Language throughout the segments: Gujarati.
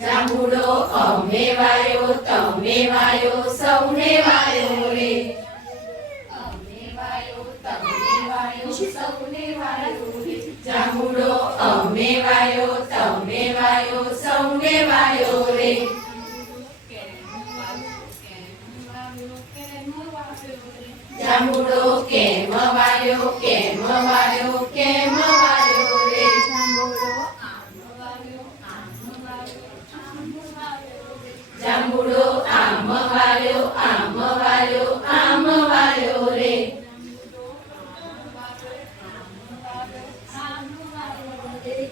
જાંબુડો અમે વાયો તમે વાયો સૌને વાયો રે અમે વાયો તમે વાયો સૌને વાયો રે જાંબુડો અમે વાયો તમે વાયો સૌને વાયો રે જાંબુડો કેમ વાયો કેમ વાયો કેમ વાયો રે જાંબુડો આમ વાયો આમ વાયો રે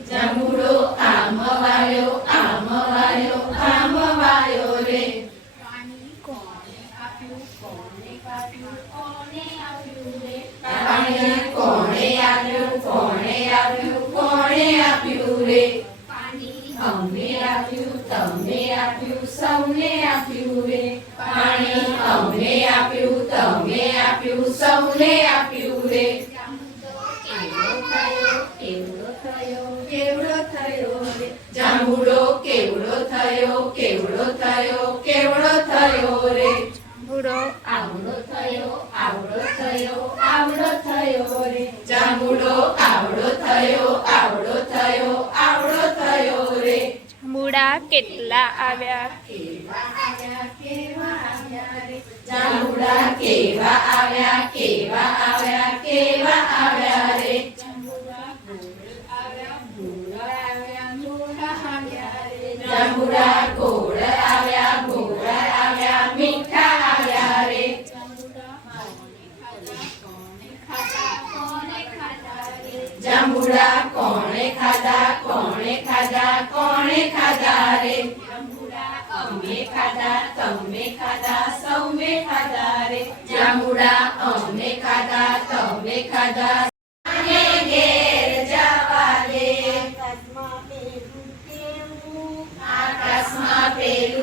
જાંબુડો આમ વાયો આમ વાયો રે પાણી કોણે આપ્યું કોણે આપ્યું રે પાણી અમે આપ્યું તમે આપ્યું સૌને આપ્યું રે પાણી અમે આપ્યું તમે આપ્યું સૌને આપ્યું રે કેવડો થયો રે જાંબુડો કેવડો થયો રે જાંબુડો આવડો થયો રે જાંબુડો આવડો થયો રે જાંબુડા કેટલા આવ્યા જાંબુડા કેવા આવ્યા રે જાંબુડા ગોળ આવ્યા મીઠા આવ્યા રે જાંબુડા કોણે ખાધા રે જાંબુડા અમે ખાધા તમે ખાધા સૌને ખાધા રે જાંબુડા અમે ખાધા તમે ખાધા ઘેર જવા દે આકાશમાં પેલું